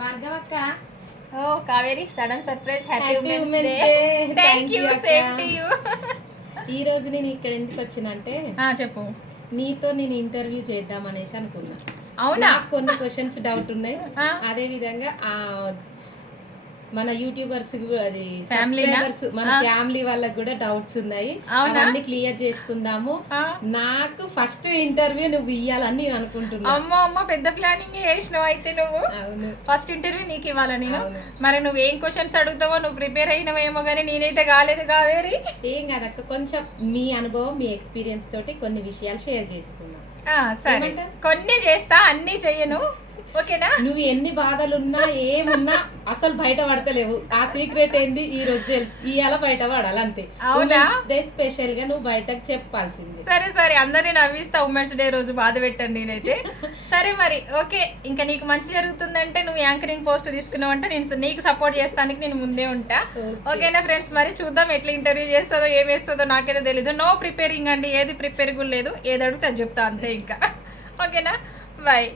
భార్గవక్క ఓ Kaveri sudden surprise happy happy women's women's day day thank you same to you ఈ రోజు నేను ఇక్కడ ఎందుకు వచ్చినంటే చెప్పు నీతో నేను ఇంటర్వ్యూ చేద్దాం అనేసి అనుకున్నా. అవునా? నాకు కొన్ని క్వశ్చన్స్ డౌట్ ఉన్నాయి. ఆ. అదే విధంగా మన యూట్యూబర్స్ అది ఫ్యామిలీనా? subscribers, మన ఫ్యామిలీ వాళ్ళకి కూడా డౌట్స్ ఉన్నాయి. అవునా? అవన్నీ క్లియర్ చేసుకుందాము. ఆ. నాకు ఫస్ట్ ఇంటర్వ్యూ నువ్వు ఇయ్యాలని నేను అనుకుంటున్నా. అమ్మ పెద్ద ప్లానింగ్ చేసినావు అయితే నువ్వు. అవును. ఫస్ట్ ఇంటర్వ్యూ నీకు ఇవ్వాలా నేను? అవును. మరి నువ్వు ఏం క్వశ్చన్స్ అడుగుతావో నువ్వు ప్రిపేర్ అయినవేమో కానీ నేనైతే కాలేదు కావేరి. ఏం కాదక్క, కొంచెం మీ అనుభవం మీ ఎక్స్పీరియన్స్ తోటి కొన్ని విషయాలు షేర్ చేసుకుందాం. సరే ఏమంటావ్? కొన్ని చేస్తా అన్ని చెయ్యను ఓకేనా? నువ్వు ఎన్ని బాధలున్నా ఏమున్నా అసలు బయట పడతలేవు. ఆ సీక్రెట్ ఏంది ఈ రోజు ఇవాళ బయట పడాలి అంతే. అవునా? స్పెషల్ గా నువ్వు బయటకు చెప్పాల్సింది. సరే అందరినీ నవ్విస్తా ఉమెన్స్ డే రోజు బాధ పెట్టండి నేనైతే. సరే మరి ఓకే, ఇంకా నీకు మంచి జరుగుతుందంటే నువ్వు యాంకరింగ్ పోస్ట్ తీసుకున్నావు అంటే నేను నీకు సపోర్ట్ చేస్తానికి నేను ముందే ఉంటా. ఓకేనా ఫ్రెండ్స్? మరి చూద్దాం ఎట్లా ఇంటర్వ్యూ చేస్తుందో ఏం వేస్తుందో నాకైతే తెలీదు. నో ప్రిపేరింగ్ అండి, ఏది ప్రిపేర్ కూడా లేదు, ఏది అడిగితే అది చెప్తా అంతే ఇంకా. ఓకేనా? బాయ్.